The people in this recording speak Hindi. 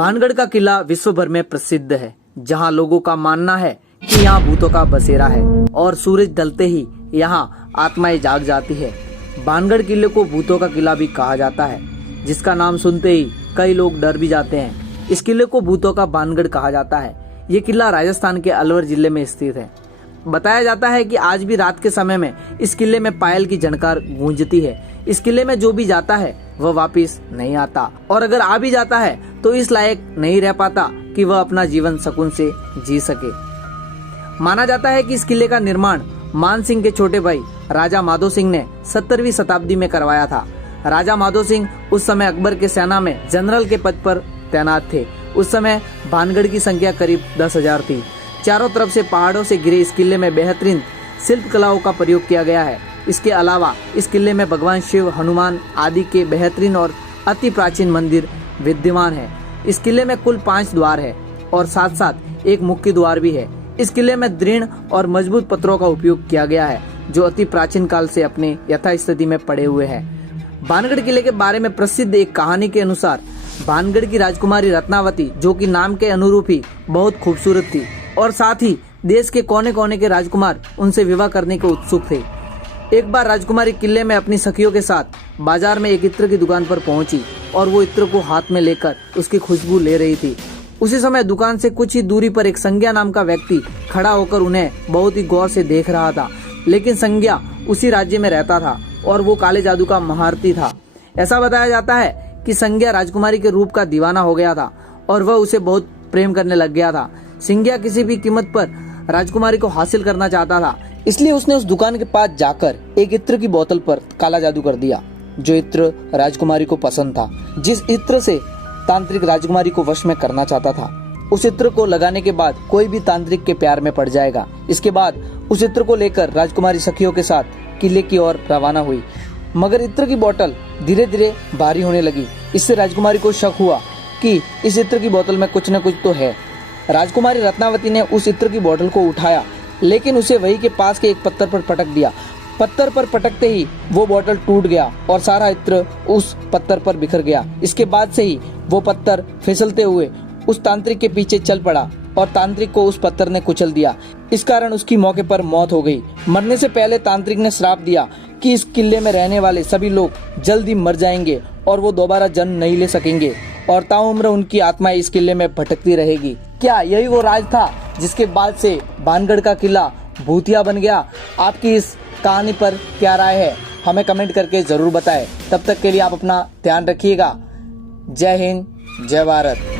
भानगढ़ का किला विश्व भर में प्रसिद्ध है, जहां लोगों का मानना है कि यहां भूतों का बसेरा है और सूरज ढलते ही यहां आत्माएं जाग जाती है। भानगढ़ किले को भूतों का किला भी कहा जाता है, जिसका नाम सुनते ही कई लोग डर भी जाते हैं। इस किले को भूतों का भानगढ़ कहा जाता है। ये किला राजस्थान के अलवर जिले में स्थित है। बताया जाता है कि आज भी रात के समय में इस किले में पायल की झनकार गूंजती है। इस किले में जो भी जाता है वह वापिस नहीं आता, और अगर आ भी जाता है तो इस लायक नहीं रह पाता कि वह अपना जीवन सुकून से जी सके। माना जाता है कि इस किले का निर्माण मान सिंह के छोटे भाई राजा माधो सिंह ने 17वीं शताब्दी में करवाया था। राजा माधो सिंह उस समय अकबर के सेना में जनरल के पद पर तैनात थे। उस समय भानगढ़ की संख्या करीब 10,000 थी। चारों तरफ से पहाड़ों से घिरे इस किले में बेहतरीन शिल्प कलाओं का प्रयोग किया गया है। इसके अलावा इस किले में भगवान शिव, हनुमान आदि के बेहतरीन और अति प्राचीन मंदिर विद्यमान है। इस किले में कुल 5 द्वार है और साथ साथ एक मुख्य द्वार भी है। इस किले में दृढ़ और मजबूत पत्थरों का उपयोग किया गया है, जो अति प्राचीन काल से अपने यथास्थिति में पड़े हुए हैं। भानगढ़ किले के बारे में प्रसिद्ध एक कहानी के अनुसार भानगढ़ की राजकुमारी रत्नावती, जो कि नाम के अनुरूप ही बहुत खूबसूरत थी, और साथ ही देश के कोने कोने के राजकुमार उनसे विवाह करने को उत्सुक थे। एक बार राजकुमारी किले में अपनी सखियों के साथ बाजार में एक इत्र की दुकान पर पहुंची और वो इत्र को हाथ में लेकर उसकी खुशबू ले रही थी। उसी समय दुकान से कुछ ही दूरी पर एक संज्ञा नाम का व्यक्ति खड़ा होकर उन्हें बहुत ही गौर से देख रहा था। लेकिन संज्ञा उसी राज्य में रहता था और वो काले जादू का महारथी था। ऐसा बताया जाता है कि संज्ञा राजकुमारी के रूप का दीवाना हो गया था और वह उसे बहुत प्रेम करने लग गया था। संज्ञा किसी भी कीमत पर राजकुमारी को हासिल करना चाहता था, इसलिए उसने उस दुकान के पास जाकर एक इत्र की बोतल पर काला जादू कर दिया, जो इत्र राजकुमारी को पसंद था। जिस इत्र से तांत्रिक राजकुमारी को वश में करना चाहता था, उस इत्र को लगाने के बाद कोई भी तांत्रिक के प्यार में पड़ जाएगा। इसके बाद उस इत्र को लेकर राजकुमारी सखियों के साथ किले की ओर रवाना हुई, मगर इत्र की बोतल धीरे धीरे भारी होने लगी। इससे राजकुमारी को शक हुआ कि इस इत्र की बोतल में कुछ न कुछ तो है। राजकुमारी रत्नावती ने उस इत्र की बोतल को उठाया, लेकिन उसे वही के पास के एक पत्थर पर पटक दिया। पत्थर पर पटकते ही वो बोतल टूट गया और सारा इत्र उस पत्थर पर बिखर गया। इसके बाद से ही वो पत्थर फिसलते हुए उस तांत्रिक के पीछे चल पड़ा और तांत्रिक को उस पत्थर ने कुचल दिया। इस कारण उसकी मौके पर मौत हो गई। मरने से पहले तांत्रिक ने श्राप दिया कि इस किले में रहने वाले सभी लोग जल्दी मर जाएंगे और वो दोबारा जन्म नहीं ले सकेंगे, और ताउम्र उनकी आत्मा इस किले में भटकती रहेगी। क्या यही वो राज था जिसके बाद से भानगढ़ का किला भूतिया बन गया? आपकी इस कहानी पर क्या राय है, हमें कमेंट करके जरूर बताएं। तब तक के लिए आप अपना ध्यान रखिएगा। जय हिंद, जय भारत।